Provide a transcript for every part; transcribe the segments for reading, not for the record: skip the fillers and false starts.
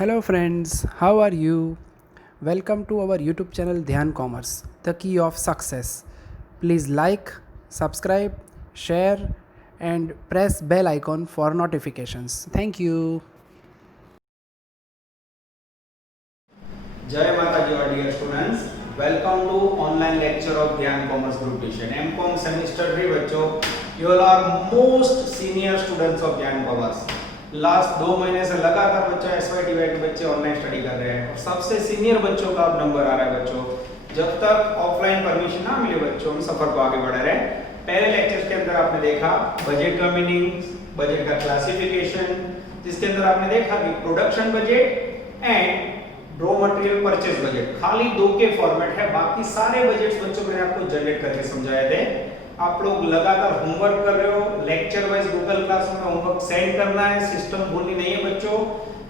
Hello friends, how are you? Welcome to our YouTube channel Dhyan Commerce, the key of success. Please like, subscribe, share and press bell icon for notifications. Thank you. Jai Mataji, our dear students. Welcome to online lecture of Dhyan Commerce Group Tuition. MCOM semester 3 बच्चों, you all are most senior students of Dhyan Commerce. Last 2 महीने से लगातार बच्चों SYT के बच्चे online study कर रहे हैं और सबसे सीनियर बच्चों का अब नंबर आ रहा है बच्चों. जब तक ऑफलाइन परमिशन ना मिले बच्चों, हम सफर को आगे बढ़ा रहे हैं. पहले लेक्चर्स के अंदर आपने देखा बजट का मीनिंग, बजट का क्लासिफिकेशन, जिसके अंदर आपने देखा कि production budget and raw material purchase budget खाली 2 के फॉर्मेट है. बाकी सारे बजट्स बच्चों मैंने आपको जनरेट करके समझाए थे. आप लोग लगातार होमवर्क कर रहे हो, लेक्चर वाइज गूगल क्लासरूम में होमवर्क सेंड करना है, सिस्टम भूलनी नहीं है बच्चों.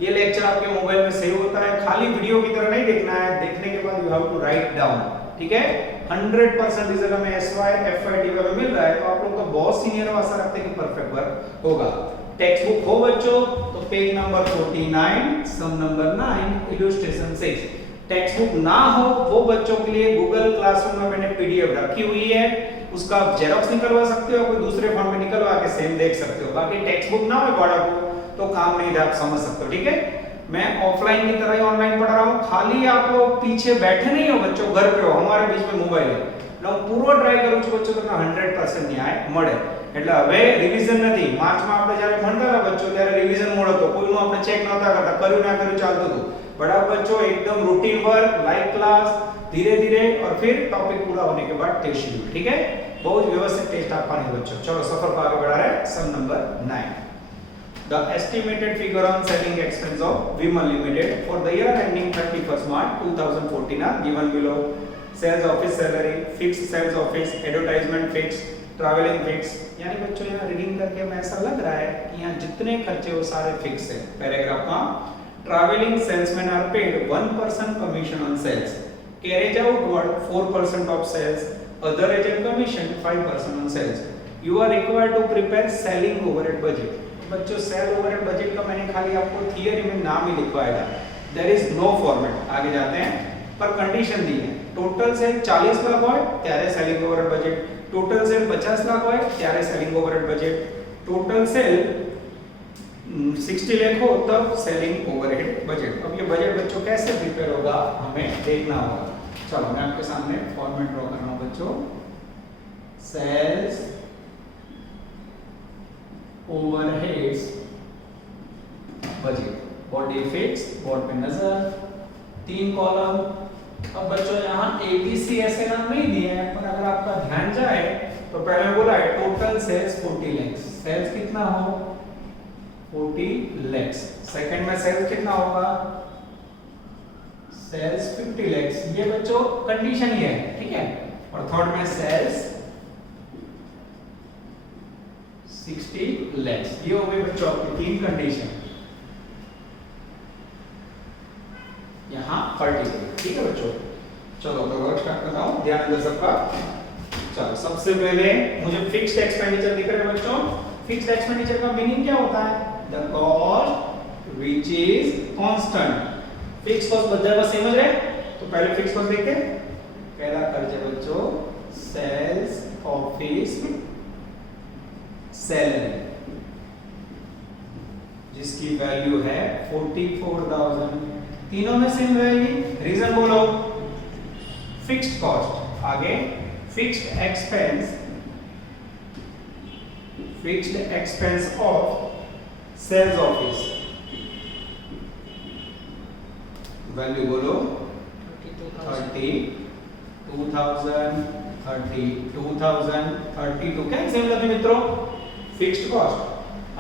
ये लेक्चर आपके मोबाइल में सेव होता है, खाली वीडियो की तरह नहीं देखना है. देखने के बाद you have to write down, ठीक है. 100% रिजल्ट हमें SY FYT में मिल रहा है, तो आप लोग तो बहुत सीनियर हो, आशा रखते हैं कि परफेक्ट वर्क होगा. टेक्स्ट बुक हो बच्चों तो पेज नंबर 49, सम नंबर 9, इलस्ट्रेशन 6. टेक्स्ट बुक ना हो वो बच्चों के लिए गूगल क्लासरूम में मैंने PDF रखी हुई है, उसका आप जेरोक्स निकलवा सकते हो, कोई दूसरे फॉर्म में निकलवा के सेम देख सकते हो. बाकी टेक्स्ट बुक ना हो बड़ा को तो काम नहीं था, आप समझ सकते हो, ठीक है. मैं ऑफलाइन की तरह ही ऑनलाइन पढ़ा रहा हूं. खाली आप लोग पीछे बैठे नहीं हो बच्चों, घर पे हो, हमारे बीच में मोबाइल है. હું પૂરો ટ્રાય કરું છું બચ્ચો તમને 100% ન્યાય મળે. એટલે હવે રિવિઝન નથી. માર્ચમાં આપણે જ્યારે ભણતા હતા બચ્ચો ત્યારે રિવિઝન મોડ હતો, કોઈનું આપણે ચેક નહોતા કરતા, કર્યું ના કર્યું ચાલતું હતું. बट अब बच्चों एकदम रूटीन वर्क, लाइव क्लास, धीरे धीरे और फिर टॉपिक पूरा होने के बाद टेस्ट शेड्यूल, ठीक है. बहुत व्यवस्थित टेस्ट आपका है बच्चों. चलो सफर को आगे बढ़ा रहे हैं. सम number 9. The estimated figure on selling expense of Vimal Limited for the year ending 31st March 2014 are given below. Sales office salary, fixed sales office, advertisement fix, travelling fix. यानी बच्चों यहाँ रीडिंग करके हमें ऐसा लग रहा है कि यहाँ जितने खर्चे वो सारे फिक्स है. पैराग्राफ में travelling salesman are paid 1% commission on sales, carriage outward 4% of sales, other agent commission 5% on sales. You are required to prepare selling overhead budget. बच्चों सेल ओवरहेड बजट का मैंने खाली आपको थियरी में नाम ही लिखवाया था. There is no format. आगे जाते हैं. पर कंडीशन दी है टोटल सेल 40 लाख હોય ત્યારે selling overhead budget, total sale 50 lakh હોય ત્યારે selling overhead budget, total sale 60 lakh हो तब सेलिंग ओवरहेड बजट. अब ये बजट बच्चों कैसे प्रिपेयर होगा हमें देखना होगा. चलो मैं आपके सामने फॉर्मेट ड्रॉ कर रहा हूं बच्चों. Sales overheads budget, body fix, board पे नजर, 3 कॉलम. अब बच्चों यहाँ ABC ऐसे नाम नहीं दिए हैं, पर अगर आपका ध्यान जाए तो पहले बोला है टोटल सेल्स 40 लाख. सेल्स कितना हो 40 लाख. सेकंड में सेल्स कितना होगा सेल्स 50 लाख. ये बच्चों कंडीशन ही है, ठीक है. और थर्ड में सेल्स 60 लाख. ये हो गई बच्चों आपकी 3 कंडीशन. यहाँ 30, ठीक है बच्चों. चलो मैं वर्क स्टार्ट करता हूँ, ध्यान दे सबका. चलो सबसे पहले मुझे फिक्स्ड एक्सपेंडिचर दिख रहा है बच्चों. फिक्स्ड एक्सपेंडिचर का मीनिंग क्या होता है? The cost which is constant. Fix cost બધા को समझ रहे? तो पहले फिक्स कॉस्ट देखें. पहला खर्च है बच्चों सेल्स ऑफिस सैलरी, जिसकी वैल्यू है 44,000. तीनों में सेम रहेगी. रीजन बोलो. फिक्स्ड कॉस्ट, आगे fixed expense of sales office, value बोलो 32,000, 32,032. क्या सेम लगे मित्रों? Fixed cost.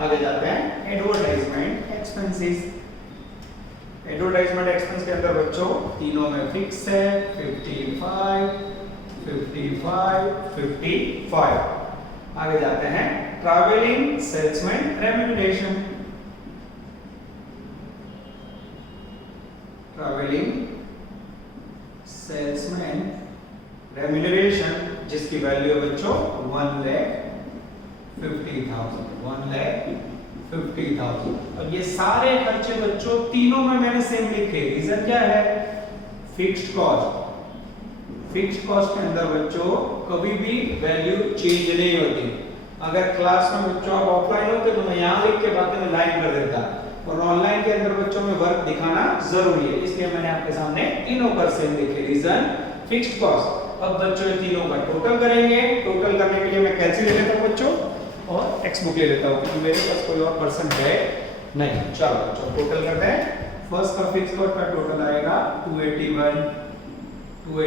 आगे जाते हैं एडवर्टाइजमेंट एक्सपेंसेस. एडवर्टाइजमेंट एक्सपेंस के अंदर बच्चों तीनों में फिक्स है 55, 55, 55. आगे जाते हैं travelling salesman remuneration. Travelling salesman remuneration, जिसकी वैल्यू है बच्चों 1,50,000, 50,000। अब ये सारे खर्चे बच्चों तीनों में मैंने सेम लिखे। रीजन क्या है? Fixed cost. फिक्स्ड कॉस्ट के अंदर बच्चों कभी भी वैल्यू चेंज नहीं होती। अगर क्लास में बच्चों आप ऑफलाइन होते तो मैं यहाँ लिख के बाकी में लाइन कर देता, और ऑनलाइन के अंदर बच्चों में वर्क दिखाना जरूरी है, इसलिए मैंने आपके सामने तीनों पर सेम लिखे। Reason fixed cost. अब बच्चों ये तीनों का टोटल करेंगे। टोटल करने के लिए मैं कैलसी ले लेता हूँ बच्चों और टेक्स्ट बुक ले लेता हूँ, क्योंकि मेरे पास कोई और पर्सन है नहीं। चलो बच्चों टोटल करते हैं। फर्स्ट का फिक्स्ड कॉस्ट का टोटल आएगा 281। तो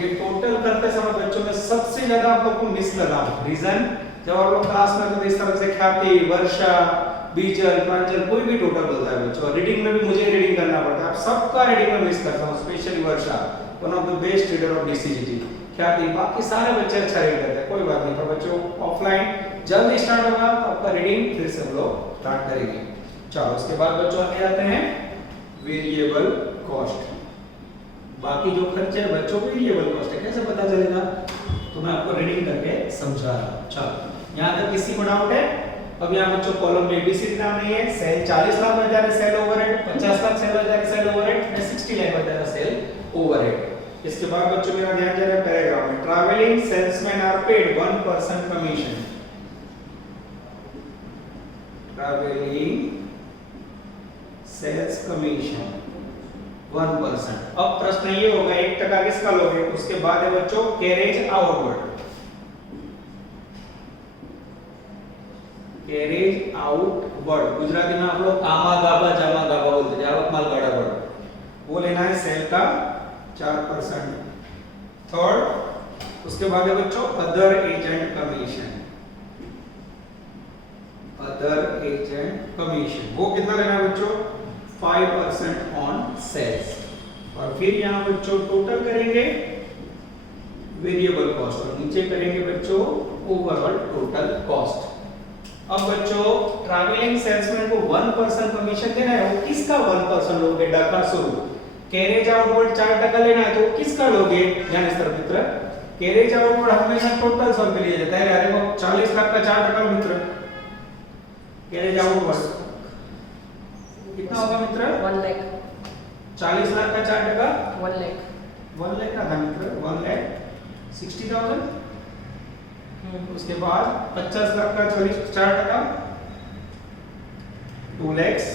ये टोटल करते समय बच्चों में सबसे ज्यादा आप लोग को मिस लगा। रीजन, जब आप लोग क्लास में तो इस तरह से ख्याति, वर्षा, बीजल, प्रांजल कोई भी टोटल बोलता है बच्चों। रीडिंग में भी मुझे रीडिंग करना पड़ता है, आप सबका रीडिंग में मिस करता हूँ, specially Varsha, one of the best reader of DCGT. Khyati, बाकी सारे बच्चे अच्छा रीड करते हैं, कोई बात नहीं। पर बच्चों ऑफलाइन जल्दी स्टार्ट होगा तो आपका रीडिंग फिर से हम लोग स्टार्ट करेंगे। चलो उसके बाद बच्चों आगे आते हैं वेरिएबल कॉस्ट। बाकी जो खर्चे है बच्चों को वेरिएबल कॉस्ट है, कैसे पता चलेगा? तो मैं आपको रीडिंग करके समझा रहा हूं। चलो यहां तक किसी को डाउट है? अब यहां बच्चों कॉलम में एबीसी नाम नहीं है। सेल 40 लाख हो जाएगा सेल ओवरहेड, 50 लाख सेल हो जाएगा सेल ओवरहेड, 60 लाख हो जाएगा सेल ओवरहेड। इसके बाद बच्चों मेरा ध्यान जाएगा पैराग्राफ में। Travelling salesman are paid 1% commission. Travelling sales commission 1%। अब प्रश्न ये होगा 1% किसका लोगे? उसके बाद है बच्चों carriage outward. Carriage outward Gujarati में आप लोग आमा गाबा जामा गाबा बोलते हैं, आवक माल गाड़ा वर्ड, वो लेना है सेल का 4%। थर्ड, उसके बाद है बच्चों other agent commission. Other agent commission वो कितना लेना है बच्चों? 5% ऑन सेल्स। और फिर यहां बच्चों टोटल करेंगे वेरिएबल कॉस्ट और नीचे करेंगे बच्चों ओवरऑल टोटल कॉस्ट। अब बच्चों ट्रैवलिंग सेल्समैन को 1% कमीशन देना है, वो किसका 1% लोगे? डाका शुरू कैरेज आउटवर्ड 4% लेना है, तो किसका लोगे? ध्यान इस तरफ मित्र, कैरेज आउटवर्ड हमेशा टोटल सॉल्व के लिए जाता है। अरे वो 40 लाख का 4% मित्र, कैरेज आउटवर्ड कितना होगा मित्र? 1 लाख। 40 लाख का 4%? 1 लाख। 1 लाख का था मित्र, 1,60,000। उसके बाद 50 लाख का 4%? 2 lakhs।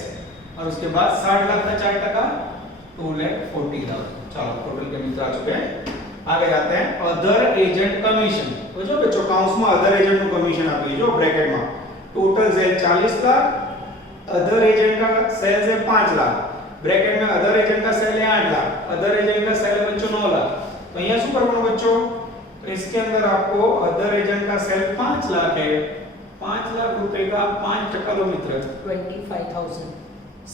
और उसके बाद 60 लाख का 4%? 2,40,000। चलो टोटल के मित्र आ चुके हैं। आगे जाते हैं अदर एजेंट कमीशन। तो जो बच्चों काउंस में अदर एजेंट નું कमीशन આપી જો ब्रैकेट में total sale 40 lakh, other agent का सेल है 5 लाख, ब्रैकेट में अदर एजेंट का सेल है 8 लाख, अदर एजेंट का सेल है बच्चों 9 लाख। तो यहाँ શું કરવાનું बच्चों? तो इसके अंदर आपको अदर एजेंट का सेल 5 लाख है, 5 लाख रुपए का 5% लो मित्र, 25,000।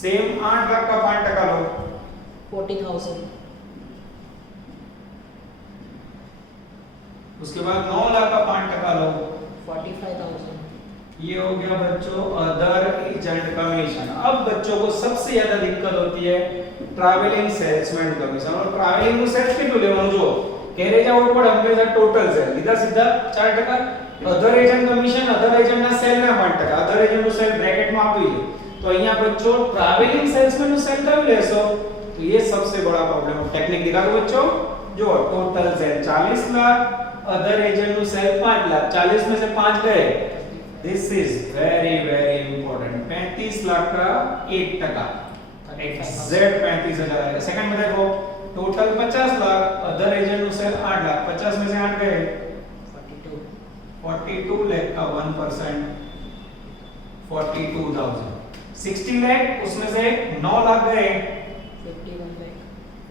सेम 8 लाख का 5% लो, 40,000। उसके बाद 9 लाख का 5% लो, 45,000। ये हो गया बच्चों अदर एजेंट कमीशन। अब बच्चों को सबसे ज्यादा दिक्कत होती है ट्रैवलिंग सेल्समैन कमीशन। और ट्रैवलिंग નું સેટ કેટલું લેવાનું જો કેરેજ આઉટવર્ડ હંમેશા ટોટલ સેલ લીધા સીધા 4%, અધર એજન્ટ કમિશન અધર એજન્ટ ના સેલ ના 5%, અધર એજન્ટ નું સેલ બ્રેકેટ में આપી દે। तो અહીંયા बच्चों ट्रैवलिंग सेल्समैन નું સેલ કયું લેશો? तो ये सबसे बड़ा प्रॉब्लम है। टेक्निक दिखा दो बच्चों, जो total sale 40 lakh, other agent નું સેલ 5 लाख, 40 में से 5 गए, this is very important. 35 lakh का 1%, एग्जैक्ट 35,000 आएगा। सेकंड में देखो टोटल 50 लाख, अदर एजेंट નું सेल 8 लाख, 50 में से 8 गए, 42 लाख का 1%, 42,000। 60 लाख उसमें से 9 लाख गए, 51 लाख।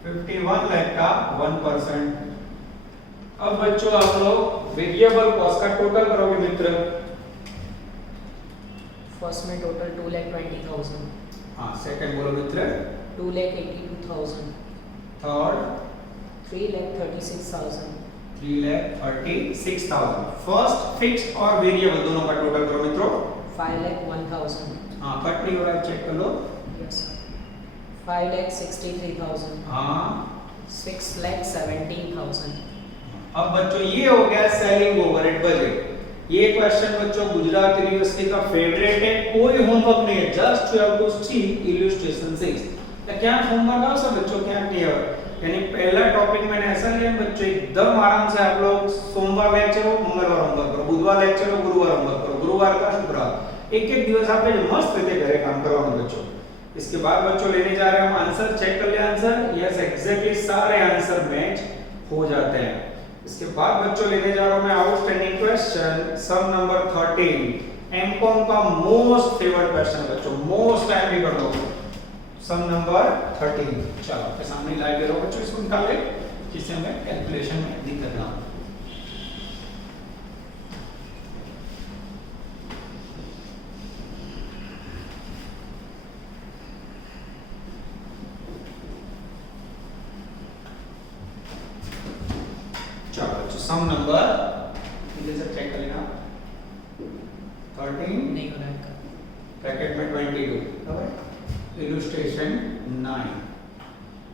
51 लाख का 1%। अब बच्चों आप लोग वेरिएबल कॉस्ट का टोटल करोगे मित्र। फर्स्ट में टोटल 2,20,000। हाँ सेकंड बोलो मित्र। 2,82,000। थर्ड 3,36,000। 3,36,000। फर्स्ट फिक्स्ड और वेरिएबल दोनों का टोटल करो मित्रों। 5,01,000। हाँ कट नहीं हो रहा है, चेक कर लो। यस 5,63,000। हाँ 6,17,000। अब बच्चों ये हो गया सेलिंग ओवरहेड बजट। ये क्वेश्चन बच्चों गुजरात यूनिवर्सिटी का फेवरेट है, कोई होमवर्क नहीं है, just you have to see illustration 6। तो क्या होमवर्क आओ सब बच्चों, क्या क्लियर? यानी पहला टॉपिक मैंने ऐसा लिया बच्चों, एकदम आराम से आप लोग सोमवार लेक्चर हो, मंगलवार होमवर्क करो, बुधवार लेक्चर हो, गुरुवार होमवर्क करो, गुरुवार का शुक्रवार, एक एक दिवस आप मस्त रीते घरे काम करवाना बच्चों। इसके बाद बच्चों लेने जा रहे हैं हम आंसर, चेक कर लिया आंसर, यस एग्जैक्टली सारे आंसर मैच हो जाते हैं। इसके बाद बच्चों लेने जा रहा हूं मैं आउटस्टैंडिंग क्वेश्चन सम नंबर 13, एमकॉम का मोस्ट फेवरेट क्वेश्चन बच्चों, मोस्ट टाइम भी कर दो, सम नंबर 13। चलो आपके सामने लाइव दे रहा हूं बच्चों, इसको निकाल ले जिससे हमें कैलकुलेशन में दिक्कत ना हो। सम नंबर इधर से चेक कर लेना, 13 नहीं हो रहा है ब्रैकेट में 22, इलस्ट्रेशन 9,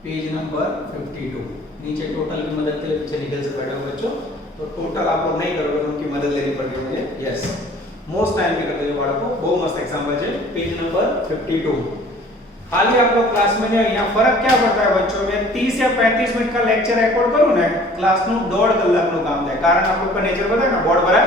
पेज नंबर 52, नीचे टोटल की मदद के पीछे निकल से बैठा हुआ बच्चों, तो टोटल आप लोग नहीं करोगे, उनकी मदद लेनी पड़ेगी मुझे, यस मोस्ट टाइम भी कर दो बाड़कों, बहुत मस्त एग्जांपल है, पेज नंबर 52। खाली आप लोग क्लास में नहीं, यहाँ फर्क क्या पड़ता है बच्चों में, 30 या 35 मिनट का लेक्चर रेकॉर्ड करूं ना, क्लास નું 1.5 કલાકનું કામ થાય, કારણ आप लोग का नेचर पता है ना, बोर्ड भरा,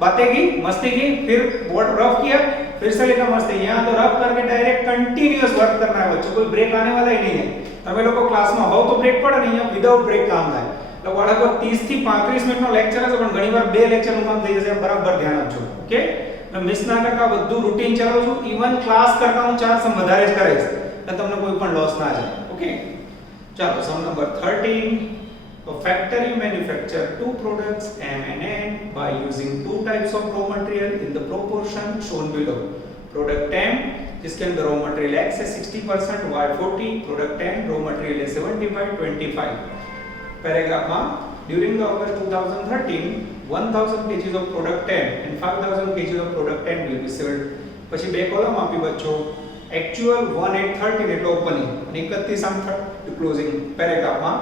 बातें की, मस्ती की, फिर बोर्ड रफ किया, फिर से लिखा मस्ती, यहाँ तो रफ करके डायरेक्ट कंटीन्यूअस वर्क करना है बच्चों, कोई ब्रेक आने वाला ही नहीं है। તમે લોકો ક્લાસમાં હોવ તો બ્રેક પડે નહીં, વિધાઉટ બ્રેક કામ થાય, તો બાળકો 30 થી 35 મિનિટનો લેક્ચર હશે, પણ ઘણીવાર 2 લેક્ચરનું કામ થઈ જશે, બરાબર ધ્યાન આપજો, ઓકે? मैं मिस ना करता, બધું રૂટીન ચલાવું છું, ઇવન ક્લાસ કરતા હું 4 સમ વધારે જ કરીશ, तो તમને કોઈ પણ લોસ ના જાય, ઓકે? ચાલો સમ નંબર 13, तो factory manufacture two products M and N by using two types of raw material in the proportion shown below. Product M जिसके अंदर raw material X है 60%, Y 40, product N raw material है 75, 25. Paragraph में during the August 2013 1000 kg of product M and 5000 kg of product N will be sold. પછી બે column આપી બચ્ચો, actual 1813 એટલે opening અને 31 ક્લોઝિંગ। पैराग्राफ में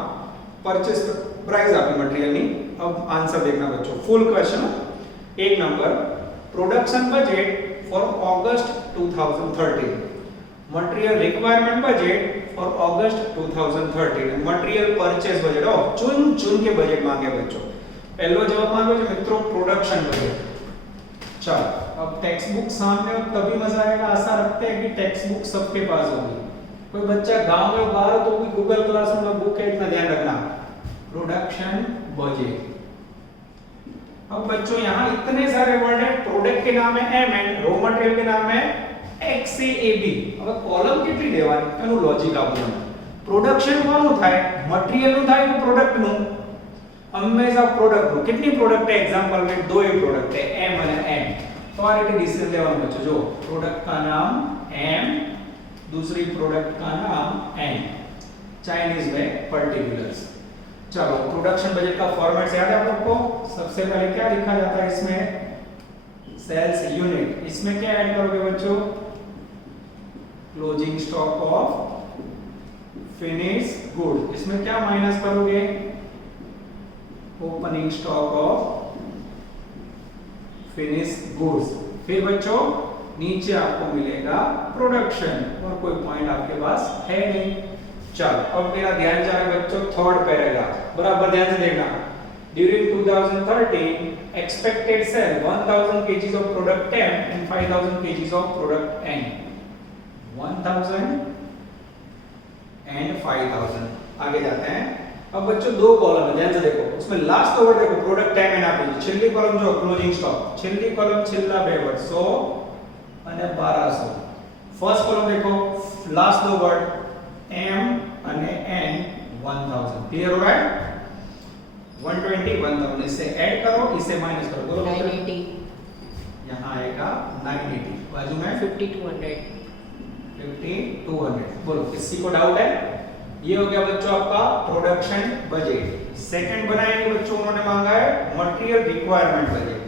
परचेस प्राइस आपकी मटेरियल नी। अब आंसर देखना बच्चों, फुल क्वेश्चन। एक number production budget for August 2013, material requirement budget for August 2013, material purchase budget. ओ चुन चुन के बजट मांगे बच्चों। पहलो जवाब मांगो जो मित्रों प्रोडक्शन बजट। चलो अब टेक्स्ट बुक सामने हो तभी मजा आएगा। आशा रखते हैं कि टेक्स्ट बुक सबके पास होगी। कोई बच्चा गांव में बाहर तो भी गूगल क्लासरूम में बुक है, इतना ध्यान रखना। Production budget. अब बच्चों यहाँ इतने सारे वर्ड है, प्रोडक्ट के नाम है एम एंड रॉ मटेरियल के नाम है एक्स ए ए बी। अब कॉलम કેટલી લેવાની તેનું લોજિક આપવું। પ્રોડક્શન કોનું થાય? મટીરીયલ નું થાય કે પ્રોડક્ટ નું? હંમેશા પ્રોડક્ટ નું। કેટલી પ્રોડક્ટ है एग्जांपल में? दो ही प्रोडक्ट है एम और एन। तो आ રીતે डिसीजन લેવાનું बच्चों। जो प्रोडक्ट का नाम एम, दूसरी प्रोडक्ट का नाम एन, चाइनीज में पर्टिकुलर्स। चलो प्रोडक्शन बजट का फॉर्मेट याद है आप लोग को? सबसे पहले क्या लिखा जाता है इसमें? Sales unit. इसमें क्या ऐड करोगे बच्चों? Closing stock of finish good. इसमें क्या माइनस करोगे? Opening stock of finish goods. फिर बच्चों नीचे आपको मिलेगा प्रोडक्शन, और कोई पॉइंट आपके पास है नहीं। चलो अब मेरा ध्यान जा रहा है बच्चों थर्ड पैराग्राफ, बराबर ध्यान से देखना। During 2013 expected sale 1000 kg of product M and 5000 kg of product N। 1000 and 5000। आगे जाते हैं। अब बच्चों दो कॉलम है, ध्यान से देखो। उसमें लास्ट वर्ड देखो, प्रोडक्ट टाइम एंड आप छेल्ली कॉलम जो क्लोजिंग स्टॉक, छेल्ली कॉलम छेल्ला બે વર્ડ 100 અને 1200। फर्स्ट कॉलम देखो, लास्ट दो वर्ड M અને N 1000। क्लियर हो रहा है? 120 1000, इससे ऐड करो, इससे माइनस करो, बोलो 980, यहाँ आएगा 980, बाजू में 5200, 5200। बोलो किसी को डाउट है? ये हो गया बच्चों आपका प्रोडक्शन बजट। सेकंड बनाएंगे बच्चों, उन्होंने मांगा है material requirement budget.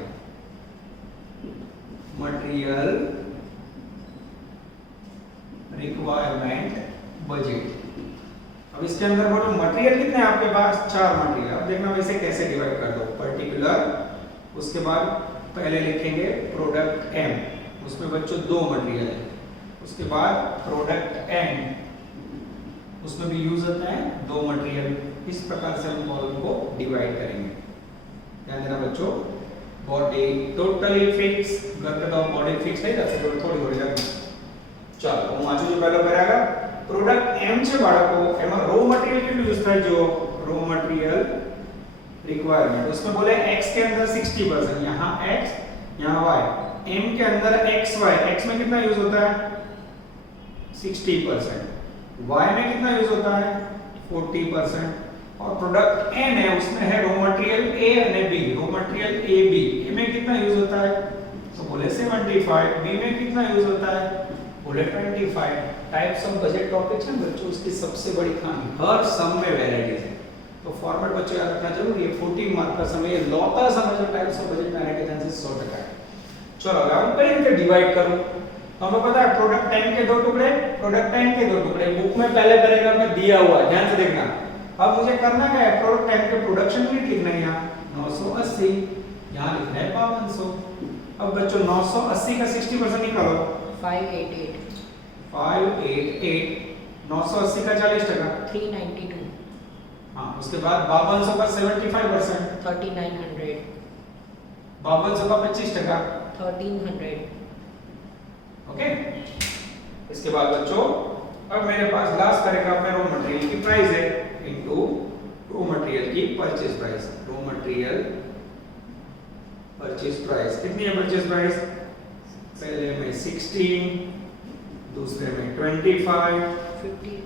Material requirement budget. अब इसके अंदर बोलो मटेरियल कितने हैं आपके पास? 4 मटेरियल। अब देखना वैसे कैसे डिवाइड कर दो। पर्टिकुलर, उसके बाद पहले लिखेंगे प्रोडक्ट एम, उसमें बच्चों दो मटेरियल है। उसके बाद प्रोडक्ट एन, उसमें भी यूज होता है दो मटेरियल। इस प्रकार से हम कॉलम को डिवाइड करेंगे। ध्यान देना बच्चों, बॉडी टोटली फिक्स करके तो बॉडी फिक्स नहीं कर सकते, थोड़ी थोड़ी करके। ચાલો હું વાંચું છું પહેલો પેરાગ્રાફ। પ્રોડક્ટ એમ છે બાળકો, એમાં રો મટીરીયલ કેટલું યુઝ થાય? જો રો મટીરીયલ रिक्वायरमेंट, उसमें बोले x के अंदर 60%, यहाँ x यहाँ y, m के अंदर x y, x में कितना यूज होता है? 60%, y में कितना यूज होता है? 40%, और प्रोडक्ट n है उसमें है रो मटेरियल a और b, raw material a b, a में कितना यूज होता है? तो बोले 75, b में कितना यूज होता है? बोले 25। टाइप्स ऑफ बजट टॉपिक्स हैं बच्चों, उसकी सबसे बड़ी खामी हर सम में वैरायटीज है, तो फॉर्मेट बच्चों याद रखना जरूरी है। 14 मार्क का समय, लौता समय जो टाइप्स ऑफ बजट में आने के चांसेस 100% है। चलो अब हम करेंगे डिवाइड करो, तो हमें पता है प्रोडक्ट टाइम के दो टुकड़े, प्रोडक्ट टाइम के दो टुकड़े, बुक में पहले पैराग्राफ में दिया हुआ है, ध्यान से देखना। अब मुझे करना क्या है? प्रोडक्ट टाइम के प्रोडक्शन यूनिट लिखना है, यहाँ 980, यहाँ लिखना है 5200। अब बच्चों 980 का 60% निकालो, 588, 588, 980 का 40%, 392, हाँ। उसके बाद 5200 का 75%, 3900, 5200 का 25%, 1300, ओके। इसके बाद बच्चों अब मेरे पास लास्ट पैराग्राफ में रो मटेरियल की प्राइस है इनटू रो मटेरियल की परचेज प्राइस। रो मटेरियल परचेज प्राइस कितनी है? परचेज प्राइस पहले में 16, दूसरे में 25, 50,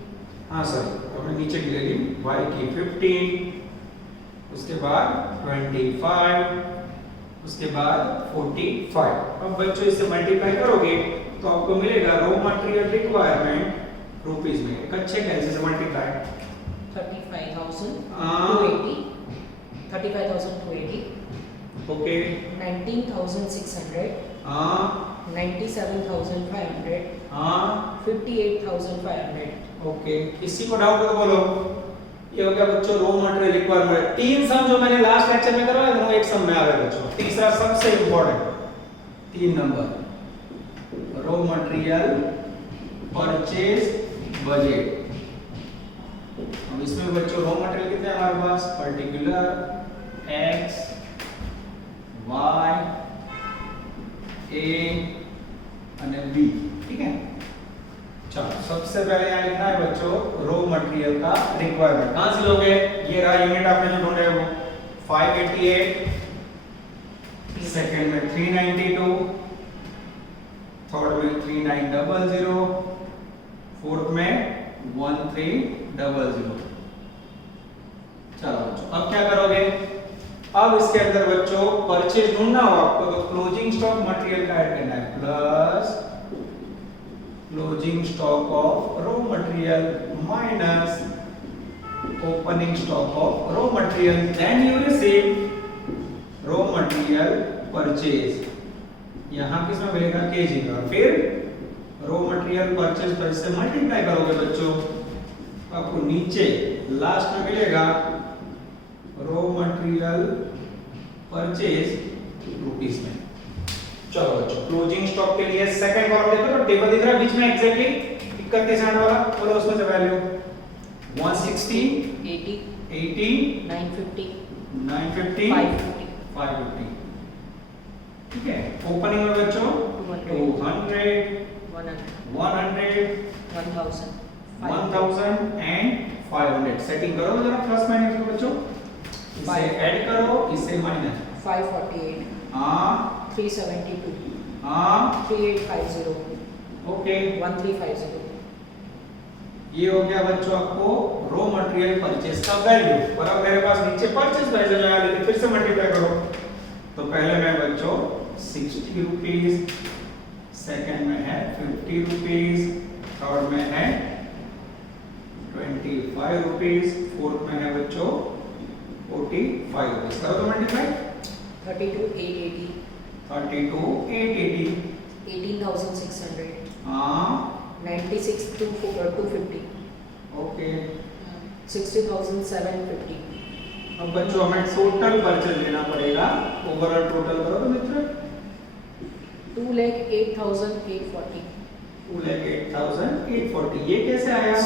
हाँ सर हमने नीचे की ले ली, y की 15, उसके बाद 25, उसके बाद 45। अब बच्चों इसे मल्टीप्लाई करोगे तो आपको मिलेगा रो मटेरियल रिक्वायरमेंट रुपीस में, एक अच्छे कैसे से मल्टीप्लाई 35,280, 35,280, ओके 19,600, हाँ 97,500, हाँ 58,500। ओके। किसी को डाउट हो तो बोलो। ये हो गया बच्चों रो मटेरियल रिक्वायरमेंट। तीन सम जो मैंने लास्ट लेक्चर में करवाया था वो एक सम में आ गया बच्चों। तीसरा सबसे important 3 number raw material purchase budget. अब इसमें बच्चों रो मटेरियल कितने हैं हमारे पास? पर्टिकुलर x y a और b, ठीक है। चलो सबसे पहले यहाँ लिखना है बच्चों रो मटेरियल का रिक्वायरमेंट। कहां से लोगे? ये रहा यूनिट आपने जो ढूंढे वो 588, सेकंड में 392, थर्ड में 3900, फोर्थ में 1300। चलो बच्चों अब क्या करोगे? अब इसके अंदर बच्चों परचेज ढूंढना हो आपको तो क्लोजिंग स्टॉक मटेरियल का ऐड करना है plus closing stock of raw material minus opening stock of raw material, then you receive raw material purchase. यहां किसमें मिलेगा? केजी में। और फिर रो मटेरियल परचेज पर से मल्टीप्लाई करोगे बच्चों, आपको नीचे लास्ट में मिलेगा रो मटेरियल परचेज रुपीस में। चलो बच्चों क्लोजिंग स्टॉक के लिए सेकंड कॉलम देखो तो टेबल दिख रहा है बीच में एग्जैक्टली 31 वाला, बोलो उसमें से वैल्यू 160, 80, 80, 950, 950, 550, 550, ठीक है। ओपनिंग में बच्चों 200, 200, 100, 100, 1000, 1000 एंड 500। सेटिंग करो जरा प्लस माइनस में बच्चों, इसे ऐड करो इसे माइनस। 548, हाँ 372, हाँ 3850, ओके। 1350। ये हो गया बच्चों आपको रो मटेरियल परचेज का वैल्यू। और अब मेरे पास नीचे परचेज प्राइस है, यहाँ लेके फिर से मल्टीप्लाई करो तो पहले में बच्चों 60 रुपीस, सेकंड में है 50 रुपीस, थर्ड में है 25 रुपीस, फोर्थ में है बच्चों 45 रुपीस। करो तो मल्टीप्लाई 32,880, 32,880, 18,600, हाँ 96,250, ओके 60,750, अब बच्चों हमें टोटल परचेज लेना पड़ेगा, ओवरऑल टोटल करो तो मित्र 2,08,840. 2,08,840। ये कैसे आया?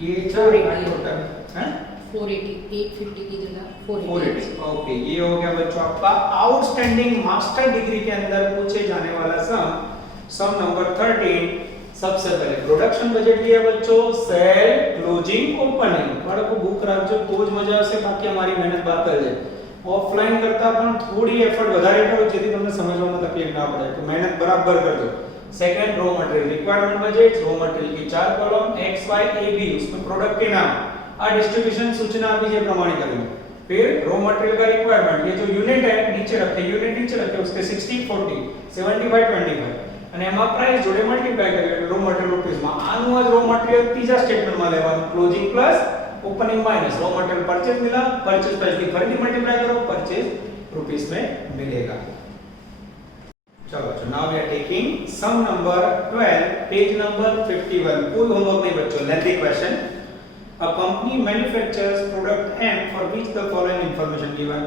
ये 480 टोटल है 480, 850 की जगह 480। 480. ओके, ये हो गया बच्चों आपका आउटस्टैंडिंग मास्टर डिग्री के अंदर पूछे जाने वाला सम नंबर 13। सबसे पहले प्रोडक्शन बजट लिया बच्चों, सेल, क्लोजिंग, ओपनिंग। बाळा को बुक રાખજો તો જ મજા આવશે, બાકી અમારી મહેનત બાદ કરી દે। ઓફલાઈન કરતા પણ થોડી એફર્ટ વધારે કરો જેથી તમને સમજવામાં તકલીફ ના પડે, તો મહેનત બરાબર કરજો। Second raw material requirement budget, raw material की 4 column X Y A B, उसमें प्रोडक्ट के नाम और डिस्ट्रीब्यूशन सूचना भी ये प्रमाणित करेंगे। फिर रॉ मटेरियल का रिक्वायरमेंट, ये जो यूनिट है नीचे रखे, यूनिट नीचे रखे, उसके 60 40 75 25 અને એમાં પ્રાઇસ જોડે મલ્ટીપ્લાય કરીએ એટલે રો મટીરીયલ રૂપીસ માં આનું જ રો મટીરીયલ ત્રીજા સ્ટેટમેન્ટ માં લેવાનું, closing plus opening minus raw material purchase मिला, परचेज प्राइस की फरीदी मल्टीप्लाई करो, परचेज रुपीस में मिलेगा। चलो now we are taking some number 12 page number 51। कोई होमवर्क नहीं बच्चों, lengthy question. A company manufactures product M for which the following information given.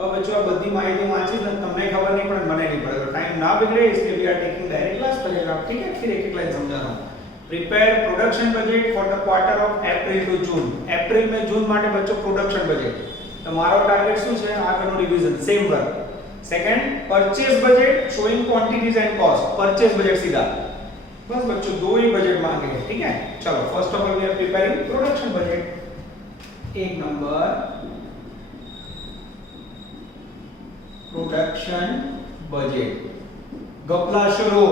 अब बच्चों आ बધી માહિતી વાંચી ને તમને ખબર નહીં પડે, મને નહીં પડે, टाइम ना बिगड़े इसलिए we are taking direct class paragraph. ठीक है, फिर एक एक लाइन समझा रहा हूं। Prepare production budget for the quarter of April to June. April में जून માટે બચ્ચો પ્રોડક્શન બજેટ, તો મારો ટાર્ગેટ શું છે? આગળનું revision, same work. Second purchase budget showing quantities and cost, purchase budget सीधा। बस बच्चों दो ही बजट मांगे हैं। ठीक है, चलो first of all we are preparing production budget. एक नंबर प्रोडक्शन बजट, गपला शुरू।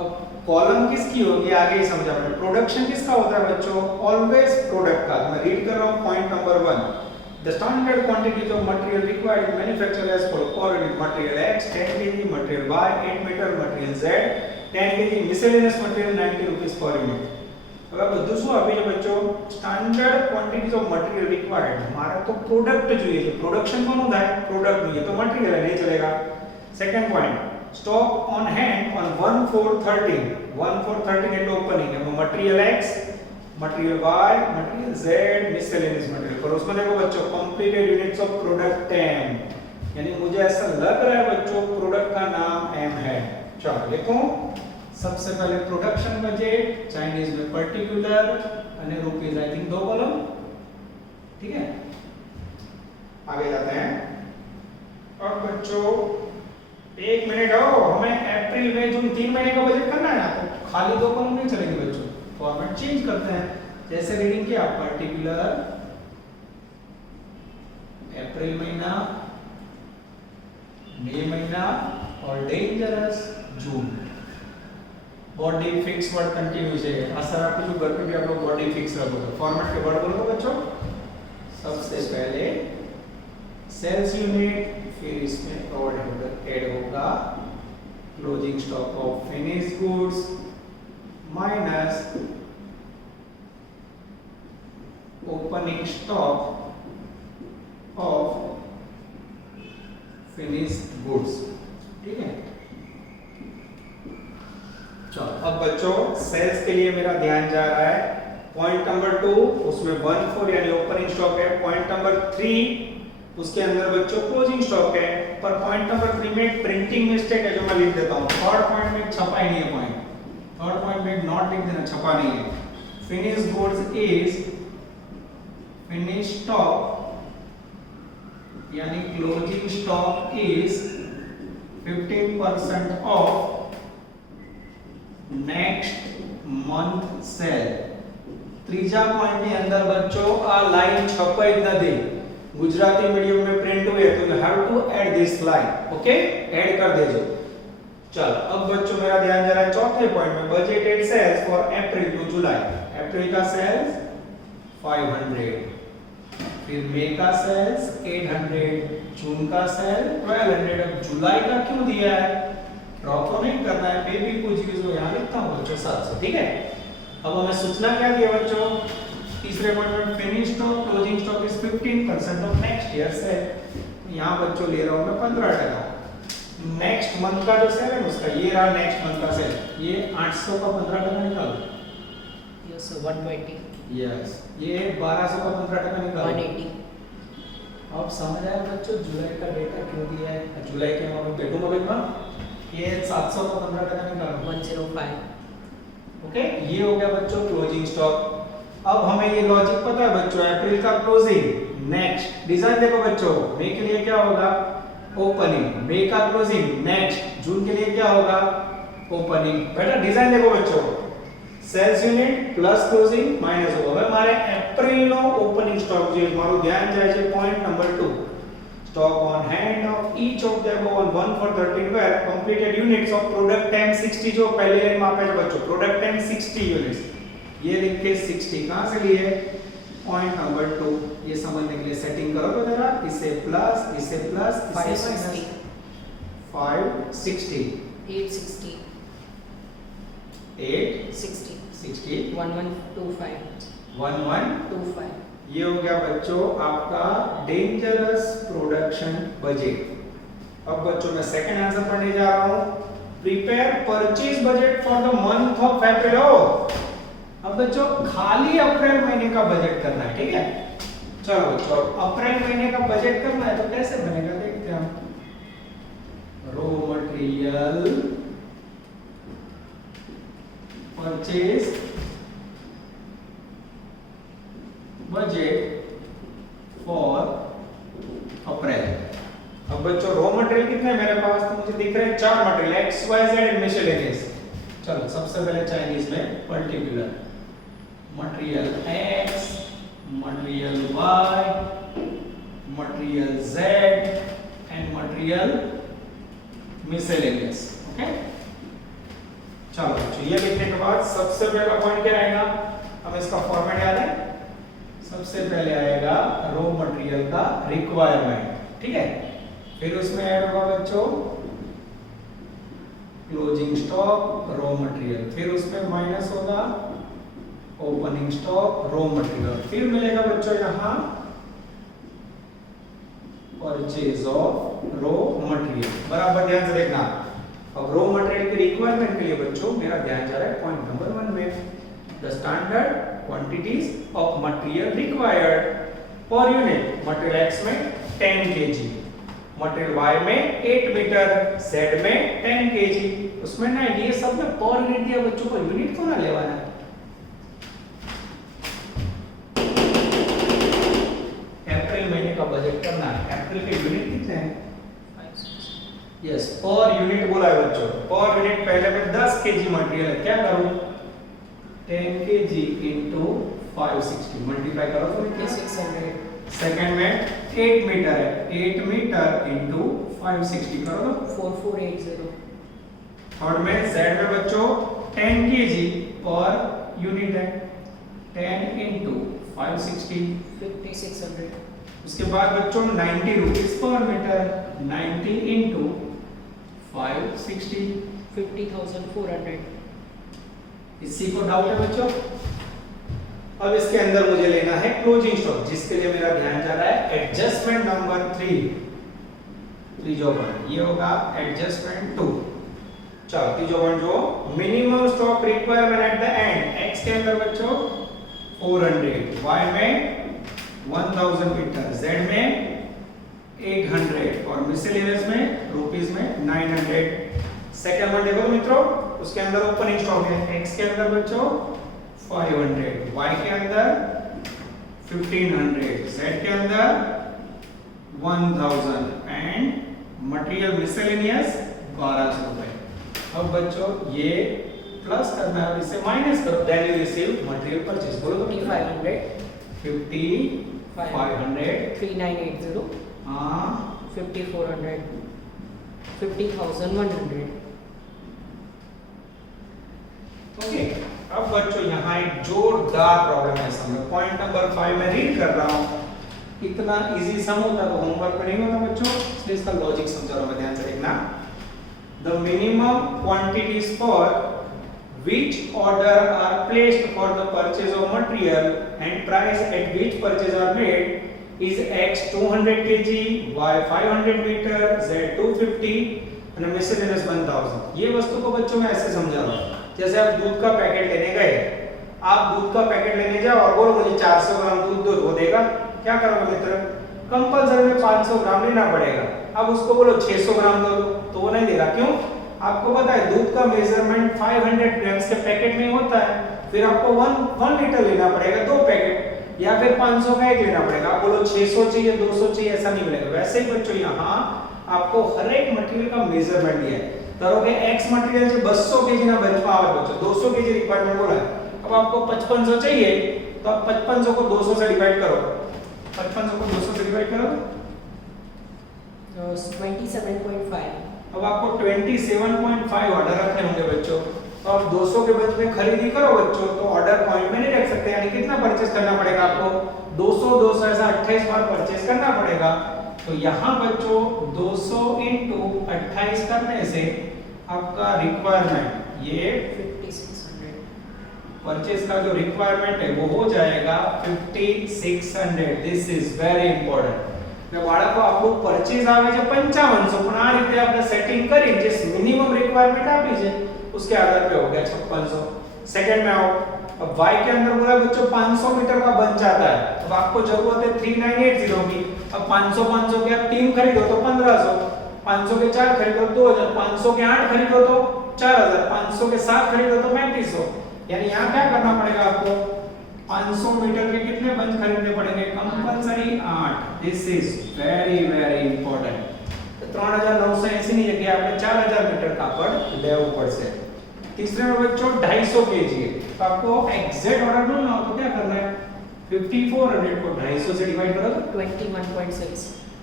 अब कॉलम किसकी होगी आगे ही समझा मैंने। प्रोडक्शन किसका होता है बच्चों? ऑलवेज प्रोडक्ट का। मैं रीड कर रहा हूं point number 1। The standard quantities of material required in manufacture as follows: per unit material X 10 kg, material Y 8 meter, material Z 10 kg, miscellaneous material 90 rupees per unit। હવે બધું શું આપી છે બચ્ચો? Standard quantities of material required. મારે તો product જોઈએ છે, પ્રોડક્શન કોનું થાય? પ્રોડક્ટ નું, ये तो मटेरियल है, नहीं चलेगा। Second point, stock on hand on 1/4/13। 1/4/13 એટલે ઓપનિંગ है, material X, material Y, material Z, miscellaneous material. पर उसमें देखो बच्चों completed units of product M, यानी मुझे ऐसा लग रहा है बच्चों प्रोडक्ट का नाम M है। चलो देखो, सबसे पहले प्रोडक्शन बजट, चाइनीज में पर्टिकुलर અને रुपीस, आई थिंक 2 कॉलम। ठीक है, आगे जाते हैं। अब बच्चों एक मिनट आओ, हमें अप्रैल मई जून 3 महीने का बजट करना है ना, तो खाली 2 कॉलम नहीं चलेगी बच्चों, फॉर्मेट चेंज करते हैं। जैसे रीडिंग किया, पर्टिकुलर अप्रैल महीना, मई महीना और डेंजरस जून। बॉडी फिक्स वर्ड कंटिन्यू है। आशा रखो जो घर पे भी आप लोग बॉडी फिक्स रखो। तो फॉर्मेट के वर्ड बोलो बच्चों। सबसे पहले सेल्स यूनिट, फिर इसमें ऐड होगा closing stock of finished goods minus opening stock of finished goods. ठीक है, चलो अब बच्चों सेल्स के लिए मेरा ध्यान जा रहा है पॉइंट नंबर 2, उसमें 1/4 यानी ओपनिंग स्टॉक है। पॉइंट नंबर 3 उसके अंदर बच्चों क्लोजिंग स्टॉक है। पर पॉइंट नंबर 3 में प्रिंटिंग मिस्टेक है जो मैं लिख देता हूं। थर्ड पॉइंट में छपा ही नहीं है पॉइंट, थर्ड पॉइंट में नॉट लिख देना, छपा नहीं है। Finished goods is finished stock यानी closing stock is 15% of next month sale. ત્રીજા પોઈન્ટ ની અંદર બચ્ચો આ લાઈન છપાઈ જ નથી, गुजराती मीडियम में प्रिंट हुए तो you have to add this line. Okay, add कर देजो। चलो अब बच्चों मेरा ध्यान जा रहा है चौथे पॉइंट में, budgeted sales for April to July. April का सेल्स 500, फिर मई का सेल्स 800, जून का सेल 1200। अब जुलाई का क्यों दिया है? ड्रॉ तो नहीं करना है, मे भी कुछ यूज हो, यहां लिखता हूं बच्चों 700। ठीक है, अब हमें सूचना क्या दी है बच्चों? तीसरे पॉइंट में finish stock closing stock is 15% of next year cell. यहां बच्चों ले रहा हूं मैं 15%। नेक्स्ट मंथ का जो सेल है उसका, ये रहा नेक्स्ट मंथ का सेल, ये 800 का 15% निकालो। यस 120, यस, ये 1200 का 15% निकालो। 180, अब समझ आया बच्चों जुलाई का डेटा क्यों दिया है? जुलाई के हम बैठो मगज में ये 700 का 15% निकालो 105 ओके। ये हो गया बच्चों क्लोजिंग स्टॉक। अब हमें ये लॉजिक पता है बच्चों, अप्रैल का क्लोजिंग नेक्स्ट डिजाइन देखो बच्चों, मई के लिए क्या होगा ओपनिंग, मई का क्लोजिंग नेक्स्ट, जून के लिए क्या होगा ओपनिंग। बेटा डिजाइन देखो बच्चों, sales unit plus closing minus હવે મારે એપ્રિલ નો ઓપનિંગ સ્ટોક જે મારું ધ્યાન જાય છે point number 2 stock on hand of inch of the above on 1 for 13 where completed units of product time 60 जो पहले लाइन में आपे बच्चों प्रोडक्ट टाइम 60 यूनिट्स, ये लिख के 60 कहां से लिए पॉइंट नंबर 2, ये समझने के लिए सेटिंग करो तो जरा, इसे प्लस इसे 560 560 860 860 60 1125 1125 25 ये हो गया बच्चों आपका डेंजरस प्रोडक्शन बजट। अब बच्चों मैं सेकंड आंसर पढ़ने जा रहा हूं, prepare purchase budget for the month of April. अब बच्चों खाली अप्रैल महीने का बजट करना है, ठीक है। चलो बच्चों अप्रैल महीने का बजट करना है तो कैसे बनेगा देखते हैं हम। Raw material purchase budget for अप्रैल। अब बच्चों रॉ मटेरियल कितने हैं मेरे पास, तो मुझे दिख रहे हैं 4 material X Y Z and miscellaneous. चलो सबसे पहले चाइनीज में particular material X, material Y, material Z and material miscellaneous. Okay चलो बच्चों ये लिखने के बाद सबसे पहला पॉइंट क्या आएगा, हमें इसका फॉर्मेट याद है। सबसे पहले आएगा रॉ मटेरियल का रिक्वायरमेंट, ठीक है। फिर उसमें ऐड होगा बच्चों क्लोजिंग स्टॉक रॉ मटेरियल, फिर उसमें माइनस होगा ओपनिंग स्टॉक रॉ मटेरियल, फिर मिलेगा बच्चों यहाँ परचेज ऑफ रॉ मटेरियल। बराबर ध्यान से देखना। अब रॉ मटेरियल की रिक्वायरमेंट के लिए बच्चों मेरा ध्यान जा रहा है पॉइंट नंबर 1 में, the standard quantities of material required per unit. Material x में 10 kg, मटेरियल वाई में 8 मीटर, जेड में 10 kg। उसमें ना ये सब में पर यूनिट दिया बच्चों को, यूनिट को ना लेवाना है। अप्रैल महीने का बजट करना है, अप्रैल के यूनिट कितने हैं यस पर यूनिट बोला है बच्चों। पर यूनिट पहले में 10 kg मटेरियल है, क्या करूं 10 kg into 560 मल्टीप्लाई करो तो 5600 सेकंड में 8 मीटर है, 8 मीटर into 560 करो तो 4480 थर्ड में जेड में बच्चों 10 kg पर यूनिट है, 10 into 560 5600 उसके बाद बच्चों 90 रुपीस पर मीटर, 90 into 560 50400 इसी को डाउट है बच्चों। अब इसके अंदर मुझे लेना है क्लोजिंग स्टॉक, जिसके लिए मेरा ध्यान जा रहा है एडजस्टमेंट नंबर 3 तीजो पॉइंट, ये होगा एडजस्टमेंट 2। चलो तीजो पॉइंट जो minimum stock requirement at the end, x के अंदर बच्चों 400, वाई में 1000 मीटर, जेड में 800 और मिसलेनियस में रुपीस में 900। सेकंड वन देखो मित्रों, उसके अंदर ओपनिंग स्टॉक है, एक्स के अंदर बच्चों 500, वाई के अंदर 1500, जेड के अंदर 1000 एंड मटेरियल मिसलेनियस 1200 रुपए। अब बच्चों ये प्लस करना है और इसे माइनस करो, then you receive material purchase. बोलो तो 5500 5500 3980 हां 5400 50100। ओके अब बच्चों यहाँ एक जोरदार प्रॉब्लम है समझो, पॉइंट नंबर 5 में रीड कर रहा हूँ। इतना इजी सम होता तो होमवर्क में नहीं होता बच्चों, इसलिए इसका लॉजिक समझा रहा हूँ, ध्यान से देखना। The minimum quantities for which order are placed for the purchase of material and price at which purchase are made is x 200 kg, y 500 meter, z 250 and miscellaneous 1000। ये वस्तु को बच्चों मैं ऐसे समझा रहा हूँ, जैसे आप दूध का पैकेट लेने गए, आप दूध का पैकेट लेने जाओ और बोलो मुझे 400 ग्राम दूध दो, वो देगा? क्या करोगे मित्र? कंपलसरी में 500 ग्राम लेना पड़ेगा। अब उसको बोलो 600 ग्राम दो तो वो नहीं देगा। क्यों? आपको पता है दूध का मेजरमेंट 500 ग्राम्स के पैकेट में होता है, फिर आपको 1 लीटर लेना पड़ेगा 2 पैकेट, या फिर 500 का एक लेना पड़ेगा। आप बोलो 600 चाहिए 200 चाहिए, ऐसा नहीं मिलेगा। वैसे ही बच्चों यहाँ आपको हर एक मटेरियल का मेजरमेंट दिया है। ધારો કે x મટીરીયલ છે 200 કેજી ના બંચમાં આવે છે, 200 કેજી રિક્વાયરમેન્ટ બોલા है। अब आपको 5500 चाहिए तो आप 5500 को 200 से डिवाइड करो, 5500 को 200 से डिवाइड करो 27.5। अब आपको 27.5 ऑर्डर रखने होंगे बच्चों। तो आप 200 के बंच में खरीदी करो बच्चों, तो ऑर्डर पॉइंट में नहीं रख सकते, यानी कितना परचेस करना पड़ेगा आपको 200 ऐसा 28 बार परचेस करना पड़ेगा। तो यहाँ बच्चों 200 × 28 करने से आपका रिक्वायरमेंट ये 5600 परचेस का जो रिक्वायरमेंट है वो हो जाएगा 5600। This is very important. એટલે બાળકો આપણું પરચેસ આવે છે 5500, પણ આ રીતે આપણે સેટિંગ કરી જે મિનિમમ રિક્વાયરમેન્ટ આપી છે उसके आधार पे हो गया 5600। सेकंड में आओ, अब y के अंदर बोला बच्चों 500 मीटर का बंच आता है, अब आपको जरूरत है 3980 की। अब 500 के आप 3 खरीदो तो 1500, 500 के 4 खरीदो 2000, 500 के 8 खरीदो तो 4000, 500 के 7 खरीदो तो 3500। यानी यहाँ क्या करना पड़ेगा आपको 500 मीटर के कितने बंच खरीदने पड़ेंगे? Compulsory 8। This is very very important. तो 3980 ની જગ્યાએ આપણે 4000 मीटर કાપડ લેવું પડશે। तीसरे में बच्चों 250 केजी है, तो आपको एग्जैक्ट ऑर्डर ढूंढना हो तो क्या करना है 5400 को 250 से डिवाइड करो तो 21.6।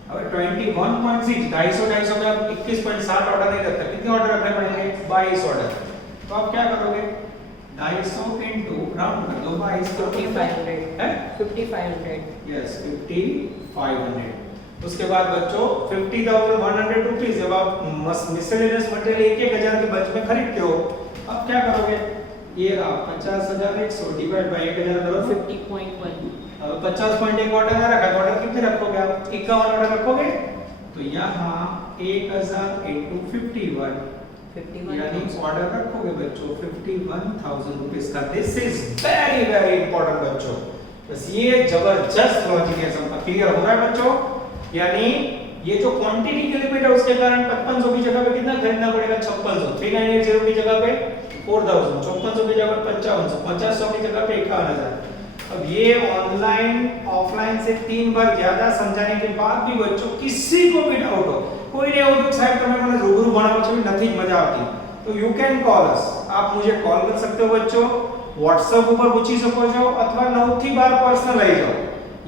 अब 21.6 250 में आप 21.7 ऑर्डर नहीं रखते, कितने ऑर्डर रखने पड़ेंगे 22 ऑर्डर। तो आप क्या करोगे 250 इनटू राउंड कर दो 22 तो 5500 है 5500। यस 5500। उसके बाद बच्चों 50,100 रुपीस जब आप मिसलेनियस मटेरियल 1000 के बच में खरीदते हो, अब क्या करोगे ये आप 50,100 डिवाइड बाय 1000 करो 50.1। अब 50.1 ऑर्डर ना रखा तो ऑर्डर कितने रखोगे आप 51 ऑर्डर रखोगे। तो यहाँ 1000 × 51 यानी ऑर्डर रखोगे बच्चों 51,000 रुपीस का। This is very very important बच्चों। बस ये जबरदस्त लॉजिक है, सबका क्लियर हो रहा है बच्चों। यानी ये जो क्वांटिटी की लिमिट है उसके कारण 5500 की जगह पे कितना खरीदना पड़ेगा 5600, 3980 की जगह पे 4000, 5400 की जगह पे 5500, 5000 की जगह पे 51000। अब ये ऑनलाइन ऑफलाइन से 3 बार ज्यादा समझाने के बाद भी बच्चों किसी को भी डाउट हो, कोई नहीं हो तो साहब તમે મને રૂબરૂ ભણાવો છો નથી મજા આવતી तो यू कैन कॉल अस। आप मुझे कॉल कर सकते हो बच्चों, व्हाट्सएप ऊपर पूछी सको છો अथवा 9 થી 12 पर्सनल आई जाओ।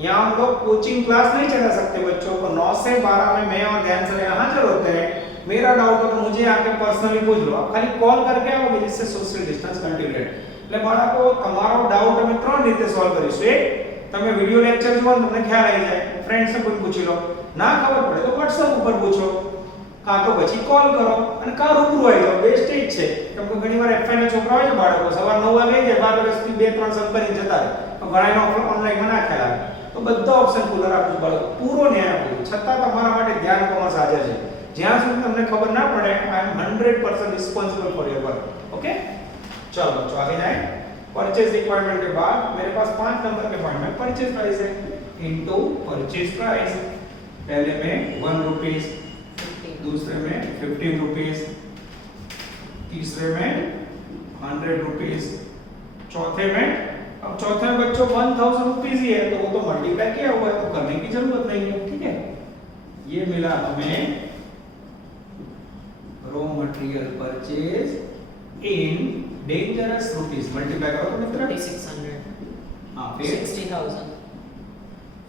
यहाँ हम लोग कोचिंग क्लास नहीं चला सकते बच्चों को, 9 से 12 में मैं और ध्यान सर यहाँ हाजिर होते हैं। मेरा डाउट हो तो मुझे आके पर्सनली पूछ लो, आप खाली कॉल करके आओगे जिससे सोशल डिस्टेंस कंटिन्यू रहे। એટલે બાળકો તમારો ડાઉટ અમે 3 રીતે સોલ્વ કરીશું। એક તમે વિડિયો લેક્ચર જુઓ તમને ખ્યાલ આવી જાય, ફ્રેન્ડ્સ ને કોઈ પૂછી લો, ના ખબર પડે તો WhatsApp ઉપર પૂછો, કાં તો પછી કોલ કરો અને કાં રૂબરૂ આવી જાઓ। બેસ્ટ એ જ છે, કેમ કે ઘણીવાર એફઆઈ ના છોકરા હોય છે બાળકો સવાર 9 વાગે જાય 12 વાગ્યા સુધી 2-3 સંપર્ક જતા રહે, તો ઘણાનો ઓનલાઈન માં ના ખ્યાલ આવે। तो બધા ઓપ્શન ખુલ્લા રાખજો બાળકો, પૂરો ન્યાય આપજો। છતાં તમારા માટે ધ્યાન કોમર્સ હાજર છે, જ્યાં સુધી તમને ખબર ના પડે I am 100% responsible for your work. Okay चलो बच्चों आगे जाएं। परचेज रिक्वायरमेंट के बाद मेरे पास 5 नंबर के पॉइंट में परचेज प्राइस है इनटू परचेज प्राइस। पहले में 1 रुपीस, दूसरे में 15 रुपीस, तीसरे में 100 रुपीस, चौथे में अब चौथे में बच्चों 1000 रुपीस ही है तो वो तो मल्टीप्लाई किया हुआ है तो करने की जरूरत नहीं है। ठीक है, ये मिला हमें raw material purchase in dangerous rupees. Multiply करो तो मित्र 5600। हां फिर 60,000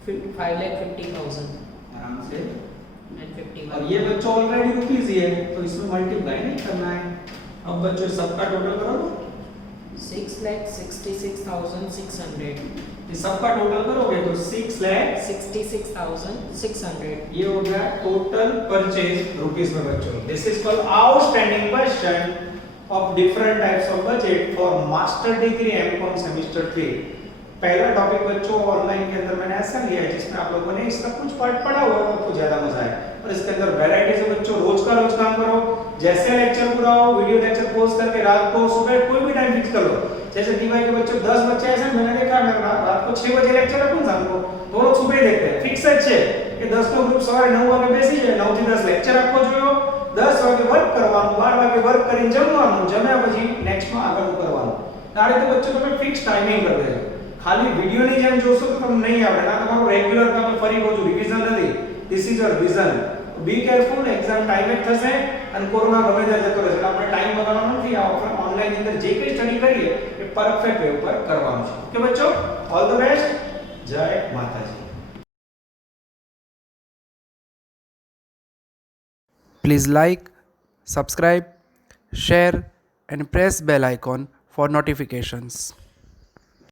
5,50,000 आराम से। and 51। और ये बच्चों ऑलरेडी रुपीस ही है तो इसमें मल्टीप्लाई नहीं करना है। अब बच्चों सबका टोटल करो 6,66,600। ये सबका टोटल करोगे तो 66,600। ये हो गया टोटल परचेज रुपीस में बच्चों। This is called outstanding question of different types of budget for master degree MCom semester 3। पहला टॉपिक बच्चों ऑनलाइन के अंदर मैंने ऐसा लिया है जिसमें आप लोगों ने इसका कुछ पार्ट पढ़ा हुआ है, आपको ज्यादा मजा आए। और इसके अंदर वैरायटी से बच्चों रोज का रोज काम करो, जैसे लेक्चर पूरा हो वीडियो लेक्चर पॉज करके रात को सुबह कोई भी टाइम फिक्स करो। जैसे टीवाई के बच्चों 10 बच्चे ऐसे मैंने देखा मैं रात को 6 बजे लेक्चर रखूं, शाम को तो लोग सुबह देखते हैं, फिक्स है 6 કે 10 નો ગ્રુપ સવારે 9 વાગે બેસી જાય, 9 થી 10 લેક્ચર આપવો જોઈએ, 10 વાગે વર્ક કરવાનું, 12 વાગે વર્ક કરીને જમવાનું, જમ્યા પછી નેક્સ્ટમાં આગળનું કરવાનું. આ રીતે બચ્ચો તમે ફિક્સ ટાઈમિંગ કરી દેજો. ખાલી વિડિયોની જેમ જોશો તો તમને નહીં આવડે. ના તમારું રેગ્યુલર તમે ફરી કહું છું રિવિઝન નથી. This is your vision. Be careful, exam ટાઈમે જ થશે અને કોરોના ગમે ત્યાં જતો રહેશે. આપણે ટાઈમ બગાડવાનો નથી. આ ઓનલાઈન અંદર જે કંઈ સ્ટડી કરીએ એ પરફેક્ટ વે ઉપર કરવાનું છે. ઓકે બચ્ચો, ઓલ ધ બેસ્ટ. જય માતાજી. Please like, subscribe, share and press bell icon for notifications.